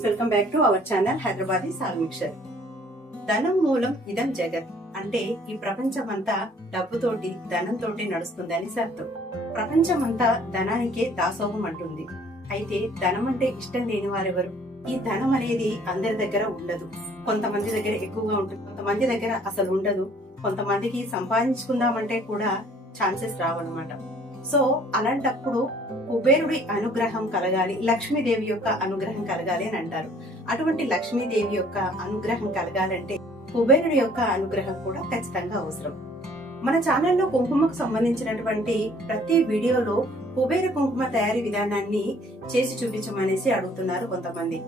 Friends, welcome back to our channel Hyderabadi సాల్ mixture. ధనం మూలం ఇదం జగత్ అంటే ఈ ప్రపంచమంతా డబ్బుతోటి ధనంతోటి నడుస్తుందని అర్థం. ప్రపంచమంతా ధనానికే దాసోహం అంటుంది. అయితే ధనం అంటే ఇష్టం లేని వారెవరు? ఈ ధనం అనేది అందరి దగ్గర ఉండదు. కొంతమంది దగ్గర ఎక్కువగా ఉంటుంది, కొంతమంది దగ్గర అసలు ఉండదు. కొంతమందికి సంపాదించుకుందామంటే కూడా ఛాన్సెస్ రావన్నమాట. సో అలాంటప్పుడు కుబేరుడి అనుగ్రహం కలగాలి, లక్ష్మీదేవి యొక్క అనుగ్రహం కలగాలి అని అంటారు. అటువంటి లక్ష్మీదేవి యొక్క అనుగ్రహం కలగాలంటే కుబేరుడి యొక్క అనుగ్రహం కూడా ఖచ్చితంగా అవసరం. మన ఛానల్లో కుంకుమకు సంబంధించినటువంటి ప్రతి వీడియోలో కుబేర కుంకుమ తయారీ విధానాన్ని చేసి చూపించమనేసి అడుగుతున్నారు కొంతమంది.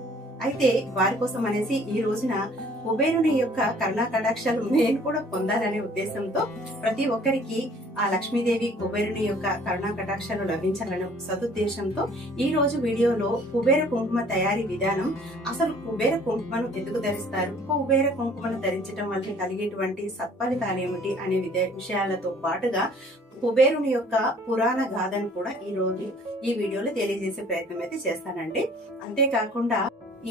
అయితే వారి కోసం అనేసి ఈ రోజున కుబేరుని యొక్క కరుణా కటాక్షాలు నేను కూడా పొందాలనే ఉద్దేశంతో ప్రతి ఒక్కరికి ఆ లక్ష్మీదేవి కుబేరుని యొక్క కరుణా కటాక్షాలు లభించాలనే సదుద్దేశంతో ఈ రోజు వీడియోలో కుబేర కుంకుమ తయారీ విధానం, అసలు కుబేర కుంకుమను ఎందుకు ధరిస్తారు, కుబేర కుంకుమను ధరించడం వల్ల కలిగేటువంటి సత్ఫలితాలు ఏమిటి అనే విషయాలతో పాటుగా కుబేరుని యొక్క పురాణ గాథను కూడా ఈ రోజు ఈ వీడియోలో తెలియజేసే ప్రయత్నం అయితే చేస్తానండి. అంతేకాకుండా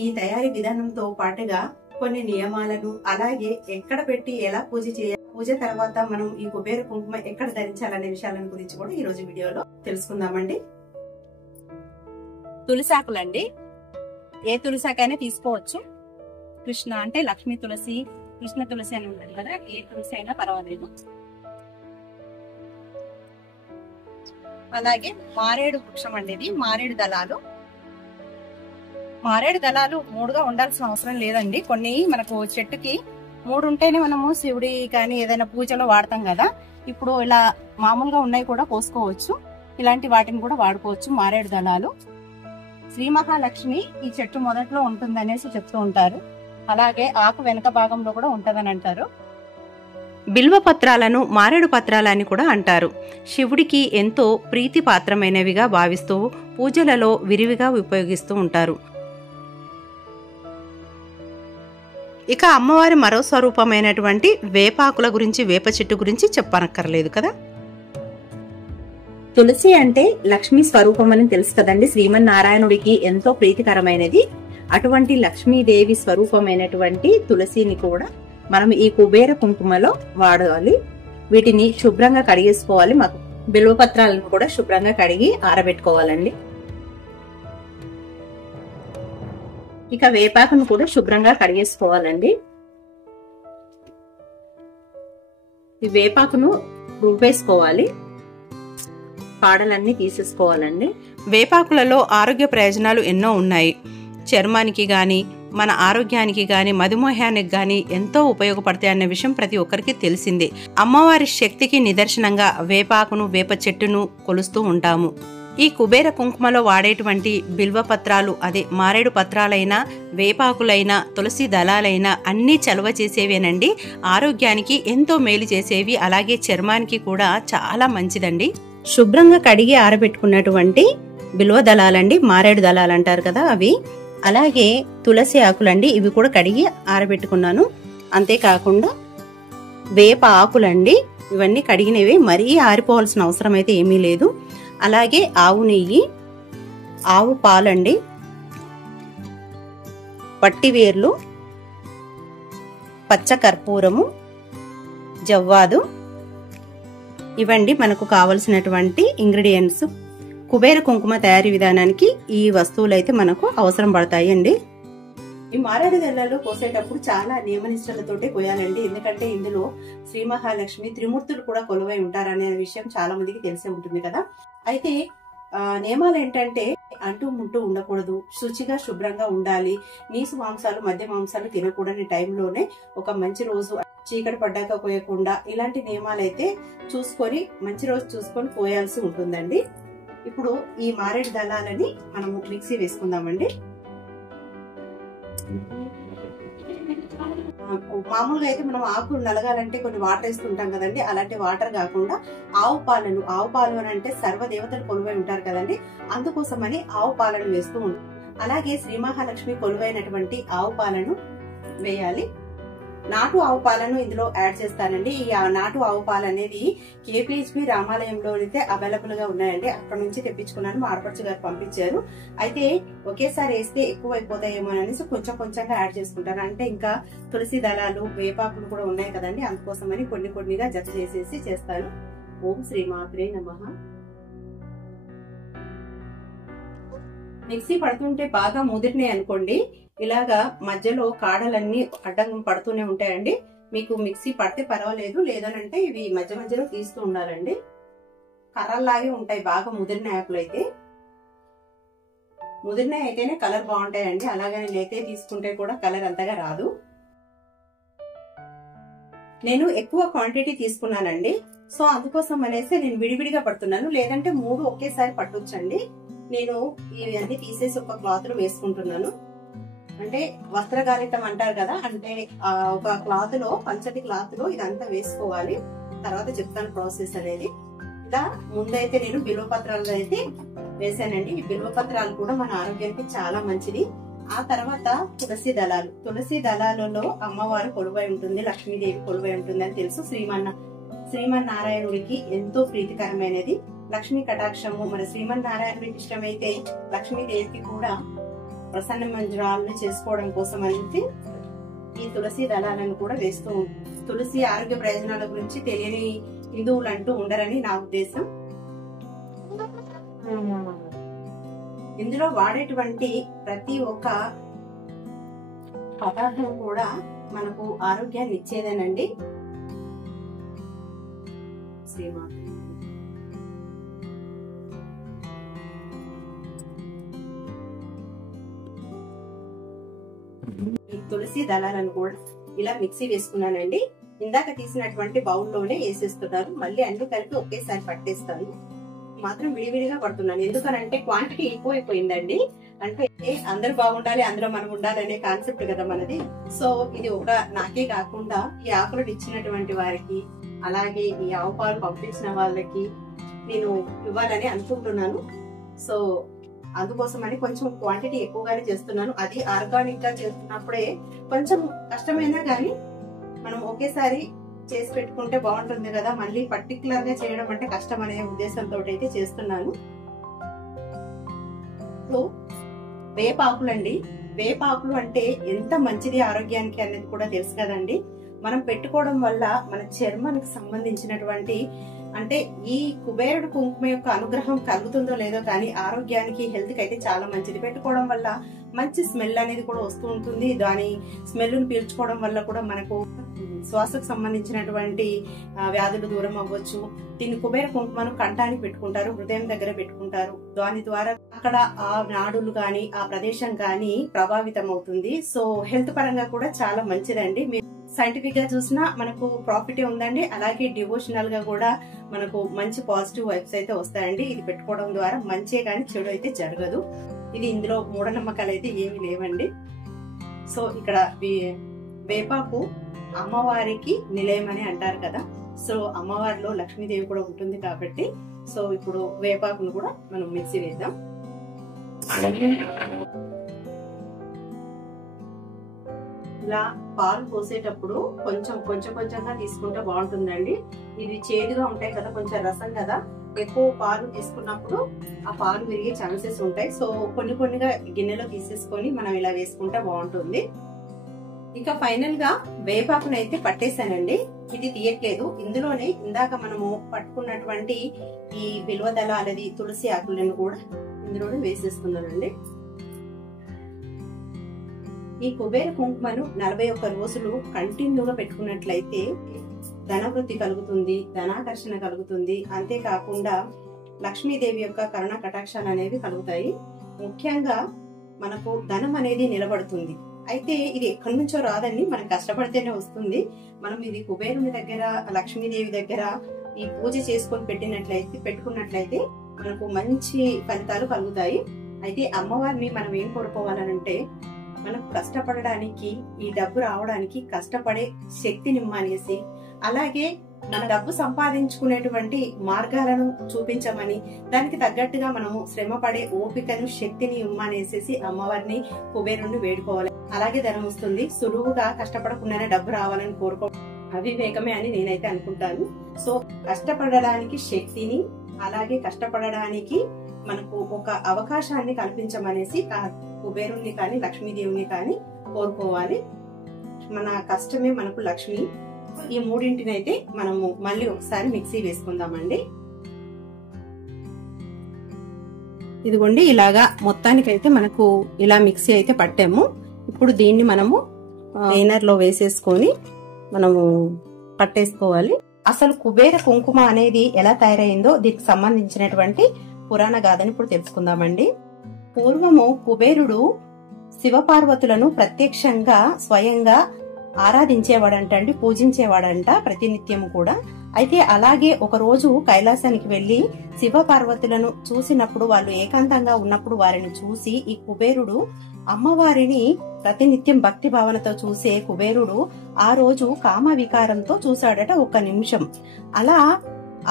ఈ తయారీ విధానంతో పాటుగా కొన్ని నియమాలను, అలాగే ఎక్కడ పెట్టి ఎలా పూజ చేయాలి, పూజ తర్వాత మనం ఈ కుబేర కుంకుమ ఎక్కడ ధరించాలనే విషయాల గురించి కూడా ఈ రోజు వీడియోలో తెలుసుకుందామండి. తులసాకులండి, ఏ తులసాకైనా తీసుకోవచ్చు. కృష్ణ అంటే లక్ష్మీ తులసి, కృష్ణ తులసి అని ఉంటుంది కదా, ఏ తులసి అయినా పర్వాలేదు. అలాగే మారేడు వృక్షం అండి, ఇది మారేడు దళాలు. మారేడు దళాలు 3గా ఉండాల్సిన అవసరం లేదండి. కొన్ని మనకు చెట్టుకి 3 ఉంటేనే మనము శివుడి కానీ ఏదైనా పూజలో వాడతాం కదా. ఇప్పుడు ఇలా మామూలుగా ఉన్నాయి కూడా కోసుకోవచ్చు, ఇలాంటి వాటిని కూడా వాడుకోవచ్చు. మారేడు దళాలు శ్రీ మహాలక్ష్మి ఈ చెట్టు మొదట్లో ఉంటుంది అనేసి చెప్తూ ఉంటారు. అలాగే ఆకు వెనక భాగంలో కూడా ఉంటదని అంటారు. బిల్వ పత్రాలను మారేడు పత్రాలని కూడా అంటారు. శివుడికి ఎంతో ప్రీతి పాత్రమైనవిగా భావిస్తూ పూజలలో విరివిగా ఉపయోగిస్తూ ఉంటారు. ఇక అమ్మవారి మరో స్వరూపమైనటువంటి వేపాకుల గురించి, వేప చెట్టు గురించి చెప్పనక్కర్లేదు కదా. తులసి అంటే లక్ష్మీ స్వరూపం అని తెలుసు కదండి. శ్రీమన్నారాయణుడికి ఎంతో ప్రీతికరమైనది. అటువంటి లక్ష్మీదేవి స్వరూపమైనటువంటి తులసిని కూడా మనం ఈ కుబేర కుంకుమలో వాడాలి. వీటిని శుభ్రంగా కడిగేసుకోవాలి. మాకు బిల్వపత్రాలను కూడా శుభ్రంగా కడిగి ఆరబెట్టుకోవాలండి. ఇక వేపాకును కూడా శుభ్రంగా కడిగేసుకోవాలండి. ఈ వేపాకును రుబ్బేసుకోవాలి, పాడలన్నీ తీసేసుకోవాలండి. వేపాకులలో ఆరోగ్య ప్రయోజనాలు ఎన్నో ఉన్నాయి. చర్మానికి గాని, మన ఆరోగ్యానికి గాని, మధుమేహానికి గాని ఎంతో ఉపయోగపడతాయి అనే విషయం ప్రతి ఒక్కరికి తెలిసిందే. అమ్మవారి శక్తికి నిదర్శనంగా వేపాకును, వేప చెట్టును కొలుస్తూ ఉంటాము. ఈ కుబేర కుంకుమలో వాడేటువంటి బిల్వ పత్రాలు, అదే మారేడు పత్రాలైనా, వేపాకులైనా, తులసి దళాలైనా అన్నీ చలువ చేసేవేనండి. ఆరోగ్యానికి ఎంతో మేలు చేసేవి, అలాగే చర్మానికి కూడా చాలా మంచిదండి. శుభ్రంగా కడిగి ఆరబెట్టుకున్నటువంటి బిల్వ దళాలండి, మారేడు దళాలు అంటారు కదా అవి. అలాగే తులసి ఆకులండి, ఇవి కూడా కడిగి ఆరబెట్టుకున్నాను. అంతేకాకుండా వేప ఆకులండి, ఇవన్నీ కడిగినవి, మరీ ఆరిపోవాల్సిన అవసరం అయితే ఏమీ లేదు. అలాగే ఆవు నెయ్యి, ఆవు పాలండి, పట్టివేర్లు, పచ్చ కర్పూరము, జవ్వాదు, ఇవండి మనకు కావలసినటువంటి ఇంగ్రీడియంట్స్. కుబేర కుంకుమ తయారీ విధానానికి ఈ వస్తువులు అయితే మనకు అవసరం పడతాయి అండి. ఈ మారేడు దళాలు కోసేటప్పుడు చాలా నియమనిష్టలతోటే కోయాలండి. ఎందుకంటే ఇందులో శ్రీ మహాలక్ష్మి త్రిమూర్తులు కూడా కొలువై ఉంటారనే విషయం చాలా మందికి తెలిసే ఉంటుంది కదా. అయితే నియమాలు ఏంటంటే అంటూ ముంటూ ఉండకూడదు, శుచిగా శుభ్రంగా ఉండాలి, నీసు మాంసాలు, మధ్య మాంసాలు తినకూడని టైంలోనే, ఒక మంచి రోజు చీకటి పడ్డాక కోయకుండా, ఇలాంటి నియమాలు అయితే చూసుకొని మంచి రోజు చూసుకొని కోయాల్సి ఉంటుందండి. ఇప్పుడు ఈ మారేడు దళాలని మనము మిక్సీ వేసుకుందామండి. మామూలుగా అయితే మనం ఆకులు నలగాలంటే కొన్ని వాటర్ వేస్తుంటాం కదండి, అలాంటి వాటర్ కాకుండా ఆవు పాలు అని అంటే సర్వదేవతలు కొలువై ఉంటారు కదండి, అందుకోసమని ఆవు పాలను వేస్తూ ఉంటాం. అలాగే శ్రీ మహాలక్ష్మి కొలువైనటువంటి ఆవు పాలను వేయాలి. నాటు ఆవు పాలను ఇందులో యాడ్ చేస్తానండి. ఈ నాటు ఆవు పాలు అనేది కేపీహెచ్బి రామాలయంలో అయితే అవైలబుల్ గా ఉన్నాయండి. అక్కడ నుంచి తెప్పించుకున్నాను, మా ఆడపడుచు గారు పంపించారు. అయితే ఒకేసారి వేస్తే ఎక్కువ అయిపోతాయేమో అనేసి కొంచెం కొంచెంగా యాడ్ చేసుకుంటాను. అంటే ఇంకా తులసి దళాలు, వేపాకులు కూడా ఉన్నాయి కదండి, అందుకోసమని కొన్ని కొన్నిగా జత చేసేసి చేస్తాను. ఓం శ్రీ మాత్రే నమః. మిక్సీ పడుతుంటే బాగా ముదిరినాయి అనుకోండి, ఇలాగా మధ్యలో కాడలన్నీ అడ్డం పడుతూనే ఉంటాయండి. మీకు మిక్సీ పడితే పర్వాలేదు, లేదనంటే ఇవి మధ్య మధ్యలో తీస్తూ ఉండాలండి. కర్రల్లాగే ఉంటాయి బాగా ముదిరిన ఆకులు అయితే. ముదిరినవి అయితేనే కలర్ బాగుంటాయండి, అలాగని లేతే తీసుకుంటే కూడా కలర్ అంతగా రాదు. నేను ఎక్కువ క్వాంటిటీ తీసుకున్నానండి, సో అందుకోసం అనేసి నేను విడివిడిగా పడుతున్నాను. లేదంటే 3 ఒకేసారి పట్టొచ్చండి. నేను ఇవన్నీ తీసేసి ఒక క్లాత్ లో వేసుకుంటున్నాను. అంటే వస్త్రగాలితం అంటారు కదా, అంటే ఒక క్లాత్ లో, పంచటి క్లాత్ లో ఇదంతా వేసుకోవాలి. తర్వాత చెప్తాను ప్రాసెస్ అనేది. ఇలా ముందైతే నేను బిల్వపత్రాలు అయితే వేసానండి. ఈ బిల్వపత్రాలు కూడా మన ఆరోగ్యానికి చాలా మంచిది. ఆ తర్వాత తులసి దళాలు. తులసి దళాలలో అమ్మవారు కొలువై ఉంటుంది, లక్ష్మీదేవి కొలువై ఉంటుంది అని తెలుసు. శ్రీమన్నారాయణుడికి ఎంతో ప్రీతికరమైనది లక్ష్మీ కటాక్షము. మరి శ్రీమన్నారాయణుడికి ఇష్టమైతే లక్ష్మీదేవికి కూడా ప్రసన్న మంజురాలను చేసుకోవడం కోసం అనేది ఈ తులసి దళాలను కూడా వేస్తూ ఉంటుంది. తులసి ఆరోగ్య ప్రయోజనాల గురించి తెలియని హిందువులు అంటూ ఉండరని నా ఉద్దేశం. ఇందులో వాడేటువంటి ప్రతి ఒక్క పదార్థం కూడా మనకు ఆరోగ్యాన్ని ఇచ్చేదేనండి. శ్రీమాత ఈ తులసి దళాలను కూడా ఇలా మిక్సీ వేసుకున్నానండి. ఇందాక తీసినటువంటి బౌల్లోనే వేసేస్తున్నారు. మళ్ళీ అన్ని కలిపి ఒకేసారి పట్టేస్తాను. మాత్రం విడివిడిగా పడుతున్నాను, ఎందుకనంటే క్వాంటిటీ ఎక్కువైపోయిందండి. అంటే అందరు బాగుండాలి, అందులో మనం ఉండాలి అనే కాన్సెప్ట్ కదా మనది. సో ఇది ఒక నాకే కాకుండా ఈ ఆకులు ఇచ్చినటువంటి వారికి, అలాగే ఈ ఆవు పాలు పంపించిన వాళ్ళకి నేను ఇవ్వాలని అనుకుంటున్నాను. సో అందుకోసమని కొంచెం క్వాంటిటీ ఎక్కువగానే చేస్తున్నాను. అది ఆర్గానిక్ గా చేస్తున్నప్పుడే కొంచెం కష్టమైనా కానీ మనం ఒకేసారి చేసి పెట్టుకుంటే బాగుంటుంది కదా, మళ్ళీ పర్టికులర్ గా చేయడం అంటే కష్టం అనే ఉద్దేశంతో అయితే చేస్తున్నాను. వేపాకులు అండి. వేపాకులు అంటే ఎంత మంచిది ఆరోగ్యానికి అనేది కూడా తెలుసు కదండి. మనం పెట్టుకోవడం వల్ల మన చర్మానికి సంబంధించినటువంటి, అంటే ఈ కుబేరుడు కుంకుమ యొక్క అనుగ్రహం కలుగుతుందో లేదో కానీ ఆరోగ్యానికి, హెల్త్ కి అయితే చాలా మంచిది. పెట్టుకోవడం వల్ల మంచి స్మెల్ అనేది కూడా వస్తూ ఉంటుంది. దాని స్మెల్ ను పీల్చుకోవడం వల్ల కూడా మనకు శ్వాసకు సంబంధించినటువంటి వ్యాధులు దూరం అవ్వచ్చు. దీన్ని కుబేర కుంకుమను కంఠానికి పెట్టుకుంటారు, హృదయం దగ్గర పెట్టుకుంటారు. దాని ద్వారా అక్కడ ఆ నాడులు గాని ఆ ప్రదేశం గాని ప్రభావితం అవుతుంది. సో హెల్త్ పరంగా కూడా చాలా మంచిదండి. సైంటిఫిక్ గా చూసినా మనకు ప్రాఫిట్ ఉందండి. అలాగే డివోషనల్ గా కూడా మనకు మంచి పాజిటివ్ వైబ్స్ అయితే వస్తాయండి. ఇది పెట్టుకోవడం ద్వారా మంచే కానీ చెడు అయితే జరగదు. ఇది ఇందులో మూఢనమ్మకాలు అయితే ఏమి లేవండి. సో ఇక్కడ వేపాకు అమ్మవారికి నిలయం అని అంటారు కదా. సో అమ్మవారిలో లక్ష్మీదేవి కూడా ఉంటుంది కాబట్టి, సో ఇప్పుడు వేపాకును కూడా మనం మిక్సీ వేద్దాం. ఇలా పాలు పోసేటప్పుడు కొంచెం కొంచెంగా తీసుకుంటే బాగుంటుందండి. ఇది చేదుగా ఉంటాయి కదా, కొంచెం రసం కదా, ఎక్కువ పాలు తీసుకున్నప్పుడు ఆ పాలు విరిగే ఛాన్సెస్ ఉంటాయి. సో కొన్నిగా గిన్నెలో తీసేసుకొని మనం ఇలా వేసుకుంటే బాగుంటుంది. ఇక ఫైనల్ గా వేపాకును అయితే పట్టేశానండి. ఇది తీయట్లేదు. ఇందులోనే ఇందాక మనము పట్టుకున్నటువంటి ఈ బిల్వదళాలది తులసి ఆకులను కూడా ఇందులోనే వేసేస్తున్నానండి. ఈ కుబేర కుంకుమను 41 రోజులు కంటిన్యూగా పెట్టుకున్నట్లయితే ధనవృద్ధి కలుగుతుంది, ధనాకర్షణ కలుగుతుంది. అంతేకాకుండా లక్ష్మీదేవి యొక్క కరుణ కటాక్షాలు అనేవి కలుగుతాయి. ముఖ్యంగా మనకు ధనం అనేది నిలబడుతుంది. అయితే ఇది ఎక్కడి నుంచో రాదండి, మనం కష్టపడితేనే వస్తుంది. మనం ఇది కుబేరుని దగ్గర, లక్ష్మీదేవి దగ్గర ఈ పూజ చేసుకొని పెట్టుకున్నట్లయితే మనకు మంచి ఫలితాలు కలుగుతాయి. అయితే అమ్మవారిని మనం ఏం కోరుకోవాలంటే, మనకు కష్టపడడానికి, ఈ డబ్బు రావడానికి కష్టపడే శక్తిని ఇమ్మనేసి, అలాగే మన డబ్బు సంపాదించుకునేటువంటి మార్గాలను చూపించమని, దానికి తగ్గట్టుగా మనము శ్రమ పడే ఓపికను, శక్తిని ఇమ్మనేసి అమ్మవారిని, కుబేరుని వేడుకోవాలి. అలాగే ధనం వస్తుంది. సులువుగా కష్టపడకుండానే డబ్బు రావాలని కోరుకో అవివేకమే అని నేనైతే అనుకుంటాను. సో కష్టపడడానికి శక్తిని, అలాగే కష్టపడడానికి మనకు ఒక అవకాశాన్ని కల్పించమనేసి కుబేరుణ్ణి కానీ లక్ష్మీదేవిని కానీ కోరుకోవాలి. మన కష్టమే మనకు లక్ష్మి. ఈ మూడింటిని అయితే మనము మళ్ళీ ఒకసారి మిక్సీ వేసుకుందామండి. ఇదిగోండి, ఇలాగా మొత్తానికైతే మనకు ఇలా మిక్సీ అయితే పట్టాము. ఇప్పుడు దీన్ని మనము గ్రైండర్ లో వేసేసుకొని మనము పట్టేసుకోవాలి. అసలు కుబేర కుంకుమ అనేది ఎలా తయారైందో దీనికి సంబంధించినటువంటి పురాణ గాథని ఇప్పుడు తెలుసుకుందామండి. పూర్వము కుబేరుడు శివపార్వతులను ప్రత్యక్షంగా స్వయంగా ఆరాధించేవాడంట అండి, పూజించేవాడంట ప్రతినిత్యం కూడా. అయితే అలాగే ఒక రోజు కైలాసానికి వెళ్లి శివపార్వతులను చూసినప్పుడు, వాళ్ళు ఏకాంతంగా ఉన్నప్పుడు వారిని చూసి ఈ కుబేరుడు అమ్మవారిని ప్రతినిత్యం భక్తి భావనతో చూసే కుబేరుడు ఆ రోజు కామ వికారంతో చూశాడట 1 నిమిషం. అలా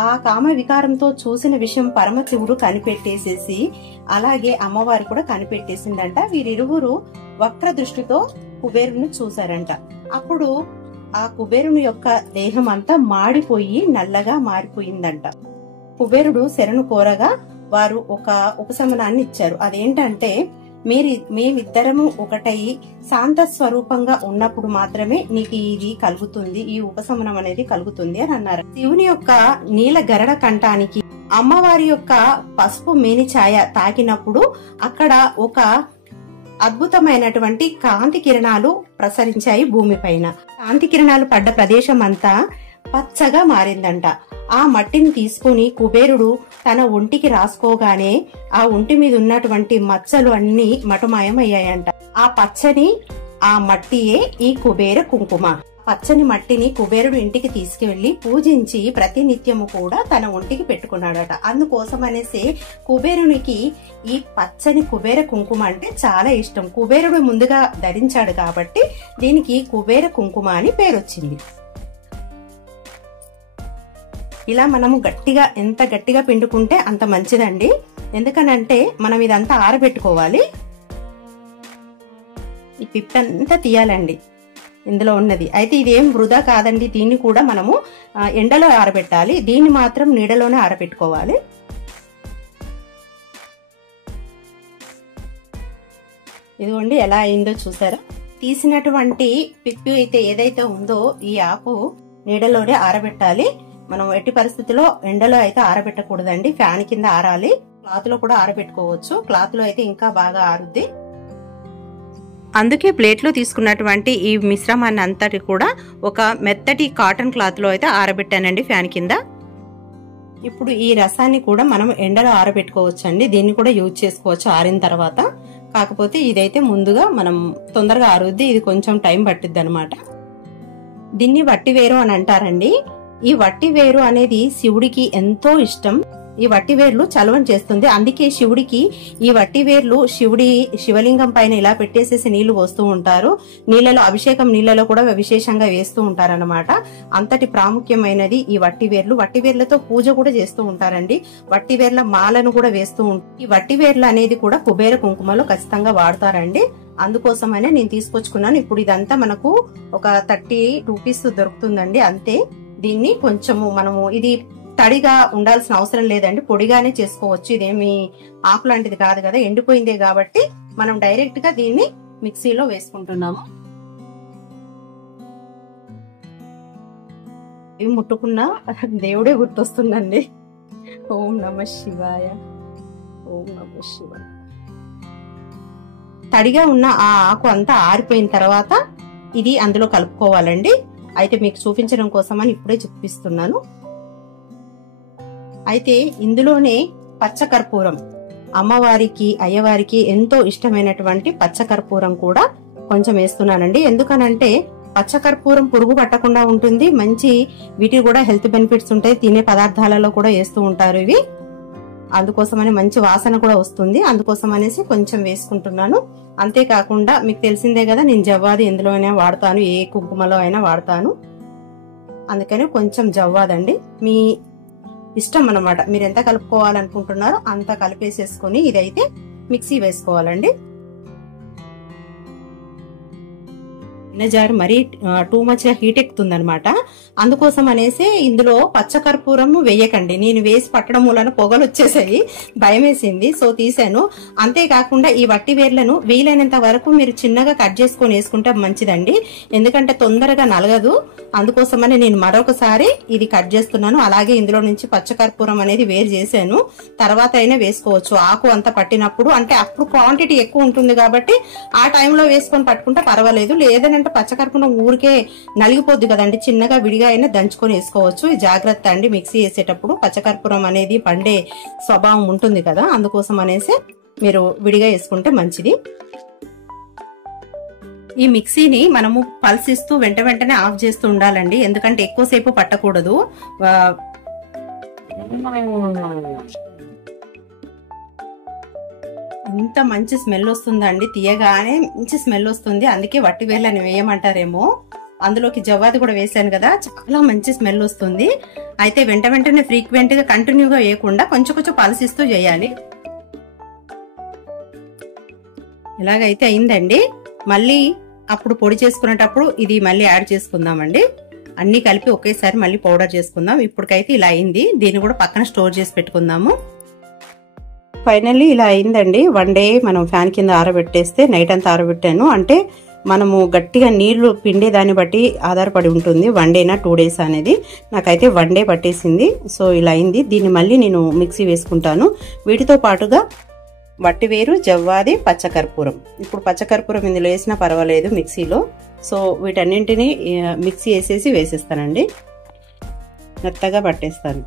ఆ కామ వికారంతో చూసిన విషయం పరమశివుడు కనిపెట్టేసేసి అలాగే అమ్మవారి కూడా కనిపెట్టేసిందంట. వీరిరువురు వక్ర దృష్టితో కుబేరుని చూశారంట. అప్పుడు ఆ కుబేరుని యొక్క దేహం అంతా మాడిపోయి నల్లగా మారిపోయిందంట. కుబేరుడు శరణు కోరగా వారు ఒక ఉపశమనాన్ని ఇచ్చారు. అదేంటంటే, మేమిద్దరము ఒకటై శాంత స్వరూపంగా ఉన్నప్పుడు మాత్రమే నీకు ఇది కలుగుతుంది, ఈ ఉపశమనం అనేది కలుగుతుంది అని అన్నారు. శివుని యొక్క నీల గరడ కంఠానికి అమ్మవారి యొక్క పసుపు మేని ఛాయ తాకినప్పుడు అక్కడ ఒక అద్భుతమైనటువంటి కాంతి కిరణాలు ప్రసరించాయి భూమిపైన. కాంతి కిరణాలు పడ్డ ప్రదేశం అంతా పచ్చగా మారిందంట. ఆ మట్టిని తీసుకుని కుబేరుడు తన ఒంటికి రాసుకోగానే ఆ ఒంటి మీద ఉన్నటువంటి మచ్చలు అన్ని మటుమాయమయ్యాయంట. ఆ పచ్చని ఆ మట్టియే ఈ కుబేర కుంకుమ. పచ్చని మట్టిని కుబేరుడు ఇంటికి తీసుకువెళ్లి పూజించి ప్రతినిత్యము కూడా తన ఒంటికి పెట్టుకున్నాడట. అందుకోసం అనేసి కుబేరునికి ఈ పచ్చని కుబేర కుంకుమ అంటే చాలా ఇష్టం. కుబేరుడు ముందుగా ధరించాడు కాబట్టి దీనికి కుబేర కుంకుమ అని పేరొచ్చింది. ఇలా మనము గట్టిగా, ఎంత గట్టిగా పిండుకుంటే అంత మంచిదండి. ఎందుకనంటే మనం ఇదంతా ఆరబెట్టుకోవాలి. ఈ పిప్పంతా తీయాలండి ఇందులో ఉన్నది. అయితే ఇదేం వృధా కాదండి. దీన్ని కూడా మనము ఎండలో ఆరబెట్టాలి. దీన్ని మాత్రం నీడలోనే ఆరబెట్టుకోవాలి. ఇదిగోండి ఎలా అయిందో చూసారా. తీసినటువంటి పిప్పి అయితే ఏదైతే ఉందో ఈ ఆకు నీడలోనే ఆరబెట్టాలి. మనం ఎట్టి పరిస్థితుల్లో ఎండలో అయితే ఆరబెట్టకూడదండి. ఫ్యాన్ కింద ఆరాలి. క్లాత్ లో కూడా ఆరబెట్టుకోవచ్చు. క్లాత్ లో అయితే ఇంకా బాగా ఆరుద్ది. అందుకే ప్లేట్లో తీసుకున్నటువంటి ఈ మిశ్రమాన్ని అంతటి కూడా ఒక మెత్తటి కాటన్ క్లాత్ లో అయితే ఆరబెట్టానండి ఫ్యాన్ కింద. ఇప్పుడు ఈ రసాన్ని కూడా మనం ఎండలో ఆరబెట్టుకోవచ్చు అండి. దీన్ని కూడా యూజ్ చేసుకోవచ్చు ఆరిన తర్వాత. కాకపోతే ఇదైతే ముందుగా మనం తొందరగా ఆరుద్ది. ఇది కొంచెం టైం పట్టిద్ది అనమాట. దీన్ని వట్టివేరు అని అంటారండి. ఈ వట్టివేరు అనేది శివుడికి ఎంతో ఇష్టం. ఈ వట్టివేర్లు చలవం చేస్తుంది. అందుకే శివుడికి ఈ వట్టివేర్లు శివలింగం పైన ఇలా పెట్టేసేసి నీళ్లు పోస్తూ ఉంటారు. నీళ్లలో, అభిషేకం నీళ్లలో కూడా విశేషంగా వేస్తూ ఉంటారన్నమాట. అంతటి ప్రాముఖ్యమైనది ఈ వట్టివేర్లు. వట్టివేర్లతో పూజ కూడా చేస్తూ ఉంటారండి. వట్టివేర్ల మాలను కూడా వేస్తూ ఉంటారు. ఈ వట్టివేర్లు అనేది కూడా కుబేర కుంకుమలో ఖచ్చితంగా వాడతారండి. అందుకోసమైనా నేను తీసుకొచ్చుకున్నాను. ఇప్పుడు ఇదంతా మనకు ఒక 30 రూపీస్ దొరుకుతుందండి అంతే. దీన్ని కొంచెము మనము, ఇది తడిగా ఉండాల్సిన అవసరం లేదండి, పొడిగానే చేసుకోవచ్చు. ఇదేమి ఆకు లాంటిది కాదు కదా, ఎండిపోయిందే కాబట్టి మనం డైరెక్ట్ గా దీన్ని మిక్సీలో వేసుకుంటున్నాము. ఇవి ముట్టుకున్నా దేవుడే గుర్తొస్తుందండి. ఓం నమః శివాయ, ఓం నమః శివాయ. తడిగా ఉన్న ఆ ఆకు అంతా ఆరిపోయిన తర్వాత ఇది అందులో కలుపుకోవాలండి. అయితే మీకు చూపించడం కోసమని ఇప్పుడే చూపిస్తున్నాను. అయితే ఇందులోనే పచ్చకర్పూరం, అమ్మవారికి అయ్యవారికి ఎంతో ఇష్టమైనటువంటి పచ్చకర్పూరం కూడా కొంచెం వేస్తున్నానండి. ఎందుకనంటే పచ్చకర్పూరం పురుగు పట్టకుండా ఉంటుంది. మంచి వీటికి కూడా హెల్త్ బెనిఫిట్స్ ఉంటాయి. తినే పదార్థాలలో కూడా వేస్తూ ఉంటారు ఇవి. అందుకోసమని మంచి వాసన కూడా వస్తుంది. అందుకోసం అనేసి కొంచెం వేసుకుంటున్నాను. అంతేకాకుండా మీకు తెలిసిందే కదా, నేను జవ్వాది ఎందులో అయినా వాడతాను, ఏ కుంకుమలో అయినా వాడతాను. అందుకని కొంచెం జవ్వాదండి, మీ ఇష్టం అన్నమాట. మీరు ఎంత కలుపుకోవాలనుకుంటున్నారో అంత కలిపేసేసుకుని ఇదైతే మిక్సీ వేసుకోవాలండి. జారు మరీ టూ మచ్ హీట్ ఎక్కుతుంది అనమాట. అందుకోసం అనేసి ఇందులో పచ్చకర్పూరం వేయకండి. నేను వేసి పట్టడం వలన పొగలు వచ్చేసాయి, భయం వేసింది, సో తీసాను. అంతేకాకుండా ఈ వట్టి వేర్లను వీలైనంత వరకు మీరు చిన్నగా కట్ చేసుకొని వేసుకుంటే మంచిదండి, ఎందుకంటే తొందరగా నలగదు. అందుకోసమని నేను మరొకసారి ఇది కట్ చేస్తున్నాను. అలాగే ఇందులో నుంచి పచ్చకర్పూరం అనేది వేరు చేశాను, తర్వాత అయినా వేసుకోవచ్చు. ఆకు అంతా పట్టినప్పుడు, అంటే అప్పుడు క్వాంటిటీ ఎక్కువ ఉంటుంది కాబట్టి ఆ టైంలో వేసుకొని పట్టుకుంటే పర్వాలేదు. లేదంటే పచ్చకర్పూరం ఊరికే నలిగిపోద్ది కదండి, చిన్నగా విడిగా అయినా దంచుకొని వేసుకోవచ్చు. జాగ్రత్త అండి, మిక్సీ వేసేటప్పుడు పచ్చకర్పూరం అనేది పండే స్వభావం ఉంటుంది కదా, అందుకోసం అనేసి మీరు విడిగా వేసుకుంటే మంచిది. ఈ మిక్సీని మనము పల్సిస్తూ వెంటనే ఆఫ్ చేస్తూ ఉండాలండి, ఎందుకంటే ఎక్కువసేపు పట్టకూడదు. ఇంత మంచి స్మెల్ వస్తుందండి, తీయగానే మంచి స్మెల్ వస్తుంది. అందుకే వట్టి వేర్లని వేయమంటారేమో. అందులోకి జవ్వాది కూడా వేసాను కదా, చాలా మంచి స్మెల్ వస్తుంది. అయితే వెంటనే ఫ్రీక్వెంట్ గా కంటిన్యూగా వేయకుండా కొంచెం పలసిస్తూ చేయాలి. ఇలాగైతే అయిందండి. మళ్ళీ అప్పుడు పొడి చేసుకునేటప్పుడు ఇది మళ్ళీ యాడ్ చేసుకుందామండి. అన్ని కలిపి ఒకేసారి మళ్ళీ పౌడర్ చేసుకుందాం. ఇప్పటికైతే ఇలా అయింది, దీన్ని కూడా పక్కన స్టోర్ చేసి పెట్టుకుందాము. ఫైనల్లీ ఇలా అయిందండి. 1 డే మనం ఫ్యాన్ కింద ఆరబెట్టేస్తే, నైట్ అంతా ఆరబెట్టాను అంటే మనము గట్టిగా నీళ్లు పిండే దాన్ని బట్టి ఆధారపడి ఉంటుంది 1 డేనా 2 డేస్ అనేది. నాకైతే 1 డే పట్టేసింది. సో ఇలా అయింది. దీన్ని మళ్ళీ నేను మిక్సీ వేసుకుంటాను. వీటితో పాటుగా వట్టివేరు, జవ్వాది, పచ్చకర్పూరం. ఇప్పుడు పచ్చకర్పూరం ఇందులో వేసినా పర్వాలేదు మిక్సీలో. సో వీటన్నింటినీ మిక్సీ వేసేసి వేసేస్తానండి, మెత్తగా పట్టేస్తాను.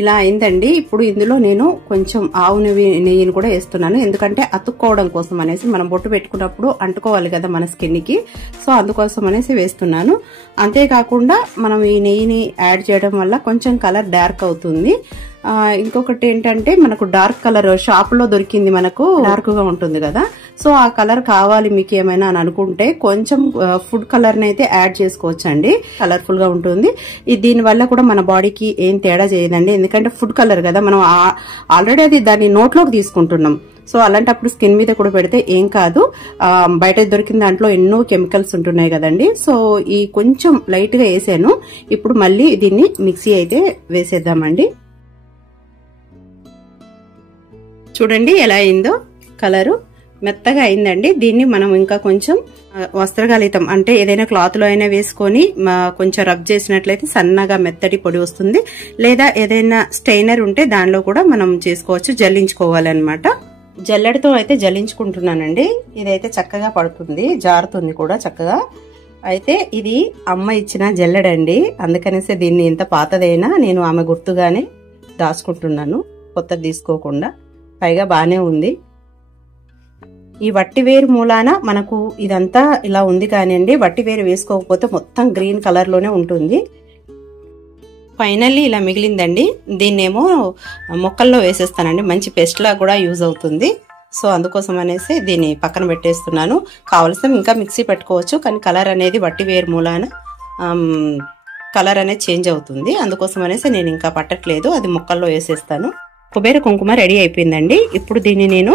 ఇలా అయిందండి. ఇప్పుడు ఇందులో నేను కొంచెం ఆవు నెయ్యిని కూడా వేస్తున్నాను, ఎందుకంటే అతుక్కోవడం కోసం అనేసి. మనం బొట్టు పెట్టుకున్నప్పుడు అంటుకోవాలి కదా మన స్కిన్ కి, సో అందుకోసం అనేసి వేస్తున్నాను. అంతేకాకుండా మనం ఈ నెయ్యిని యాడ్ చేయడం వల్ల కొంచెం కలర్ డార్క్ అవుతుంది. ఇంకొకటి ఏంటంటే, మనకు డార్క్ కలర్ షాప్ లో దొరికింది, మనకు డార్క్ గా ఉంటుంది కదా, సో ఆ కలర్ కావాలి మీకు ఏమైనా అని అనుకుంటే కొంచెం ఫుడ్ కలర్ ని అయితే యాడ్ చేసుకోవచ్చు అండి, కలర్ఫుల్ గా ఉంటుంది. దీని వల్ల కూడా మన బాడీకి ఏం తేడా చేయదండి, ఎందుకంటే ఫుడ్ కలర్ కదా, మనం ఆల్రెడీ అది దాన్ని నోట్లోకి తీసుకుంటున్నాం. సో అలాంటప్పుడు స్కిన్ మీద కూడా పెడితే ఏం కాదు. బయట దొరికిన దాంట్లో ఎన్నో కెమికల్స్ ఉంటున్నాయి కదండి. సో ఈ కొంచెం లైట్ గా వేసాను. ఇప్పుడు మళ్ళీ దీన్ని మిక్సీ అయితే వేసేద్దామండి. చూడండి ఎలా అయిందో, కలరు మెత్తగా అయిందండి. దీన్ని మనం ఇంకా కొంచెం వస్త్రగాలితం అంటే ఏదైనా క్లాత్ లో అయినా వేసుకొని కొంచెం రబ్ చేసినట్లయితే సన్నగా మెత్తటి పొడి వస్తుంది. లేదా ఏదైనా స్టెయినర్ ఉంటే దానిలో కూడా మనం చేసుకోవచ్చు, జల్లించుకోవాలన్నమాట. జల్లెడతో అయితే జల్లించుకుంటున్నానండి. ఇదైతే చక్కగా పడుతుంది, జారుతుంది కూడా చక్కగా. అయితే ఇది అమ్మ ఇచ్చిన జల్లెడండి, అందుకనేసి దీన్ని ఇంత పాతదైనా నేను ఆమె గుర్తుగానే దాచుకుంటున్నాను, కొత్తది తీసుకోకుండా. పైగా బానే ఉంది. ఈ వట్టివేరు మూలాన మనకు ఇదంతా ఇలా ఉంది కానివ్వండి, వట్టివేరు వేసుకోకపోతే మొత్తం గ్రీన్ కలర్ లోనే ఉంటుంది. ఫైనల్లీ ఇలా మిగిలిందండి. దీన్నేమో మొక్కల్లో వేసేస్తానండి, మంచి పెస్ట్ లా కూడా యూజ్ అవుతుంది. సో అందుకోసం అనేసి దీన్ని పక్కన పెట్టేస్తున్నాను. కావలసిన ఇంకా మిక్సీ పెట్టుకోవచ్చు, కానీ కలర్ అనేది వట్టివేరు మూలాన కలర్ అనేది చేంజ్ అవుతుంది. అందుకోసం అనేసి నేను ఇంకా పట్టట్లేదు, అది మొక్కల్లో వేసేస్తాను. కుబేర కుంకుమ రెడీ అయిపోయిందండి. ఇప్పుడు దీన్ని నేను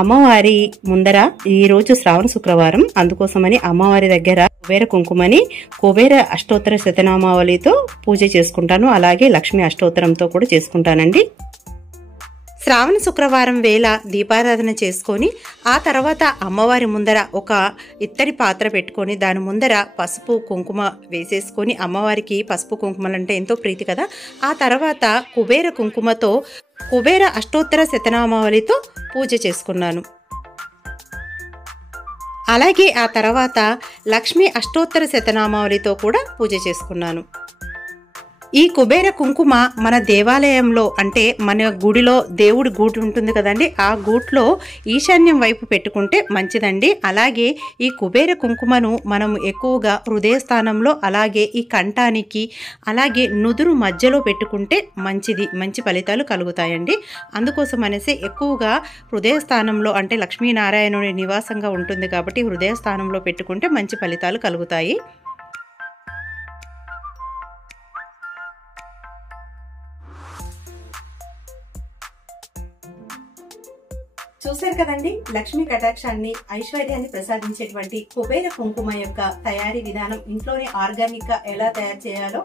అమ్మవారి ముందర, ఈ రోజు శ్రావణ శుక్రవారం, అందుకోసమని అమ్మవారి దగ్గర కుబేర కుంకుమని కుబేర అష్టోత్తర శతనామావళితో పూజ చేసుకుంటాను. అలాగే లక్ష్మీ అష్టోత్తరంతో కూడా చేసుకుంటానండి. శ్రావణ శుక్రవారం వేళ దీపారాధన చేసుకొని ఆ తర్వాత అమ్మవారి ముందర ఒక ఇత్తడి పాత్ర పెట్టుకొని దాని ముందర పసుపు కుంకుమ వేసేసుకొని, అమ్మవారికి పసుపు కుంకుమలంటే ఎంతో ప్రీతి కదా, ఆ తర్వాత కుబేర కుంకుమతో కుబేర అష్టోత్తర శతనామావళితో పూజ చేసుకున్నాను. అలాగే ఆ తర్వాత లక్ష్మీ అష్టోత్తర శతనామావళితో కూడా పూజ చేసుకున్నాను. ఈ కుబేర కుంకుమ మన దేవాలయంలో, అంటే మన గుడిలో దేవుడి గూటు ఉంటుంది కదండి, ఆ గూట్లో ఈశాన్యం వైపు పెట్టుకుంటే మంచిదండి. అలాగే ఈ కుబేర కుంకుమను మనం ఎక్కువగా హృదయ స్థానంలో, అలాగే ఈ కంఠానికి, అలాగే నుదురు మధ్యలో పెట్టుకుంటే మంచిది, మంచి ఫలితాలు కలుగుతాయండి. అందుకోసం అనేసి ఎక్కువగా హృదయ స్థానంలో, అంటే లక్ష్మీనారాయణుని నివాసంగా ఉంటుంది కాబట్టి హృదయ స్థానంలో పెట్టుకుంటే మంచి ఫలితాలు కలుగుతాయి. చూశారు కదండి, లక్ష్మీ కటాక్షాన్ని ఐశ్వర్యాన్ని ప్రసాదించేటువంటి కుబేర కుంకుమ యొక్క తయారీ విధానం ఇంట్లోనే ఆర్గానిక్ గా ఎలా తయారు చేయాలో,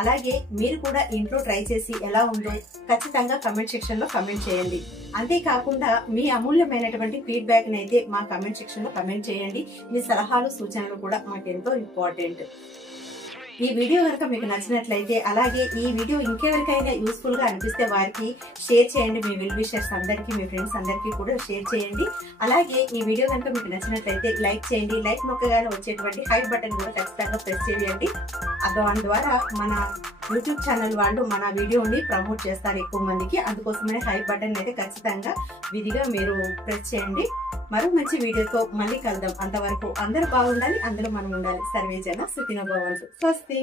అలాగే మీరు కూడా ఇంట్లో ట్రై చేసి ఎలా ఉందో ఖచ్చితంగా కమెంట్ సెక్షన్ లో కమెంట్ చేయండి. అంతేకాకుండా మీ అమూల్యమైనటువంటి ఫీడ్బ్యాక్ అయితే మా కమెంట్ సెక్షన్ లో కమెంట్ చేయండి. మీ సలహాలు సూచనలు కూడా మాకు ఎంతో ఇంపార్టెంట్. ఈ వీడియో కనుక మీకు నచ్చినట్లయితే, అలాగే ఈ వీడియో ఇంకెవరికైనా యూస్ఫుల్ గా అనిపిస్తే వారికి షేర్ చేయండి. మీ వెల్ విషర్స్ అందరికీ, మీ ఫ్రెండ్స్ అందరికీ కూడా షేర్ చేయండి. అలాగే ఈ వీడియో కనుక మీకు నచ్చినట్లయితే లైక్ చేయండి. లైక్ నొక్కగానే వచ్చేటువంటి హై బటన్ కూడా ఖచ్చితంగా ప్రెస్ చేయండి. దాని ద్వారా మన యూట్యూబ్ ఛానల్ వాళ్ళు మన వీడియోని ప్రమోట్ చేస్తారు ఎక్కువ మందికి. అందుకోసమే హై బటన్ అయితే ఖచ్చితంగా విధిగా మీరు ప్రెస్ చేయండి. మరో మంచి వీడియోతో మళ్ళీ కలుద్దాం. అంతవరకు అందరూ బాగుండాలి, అందరూ మనం ఉండాలి. సర్వే జన సుఖినో భవంతు. స్వస్తి.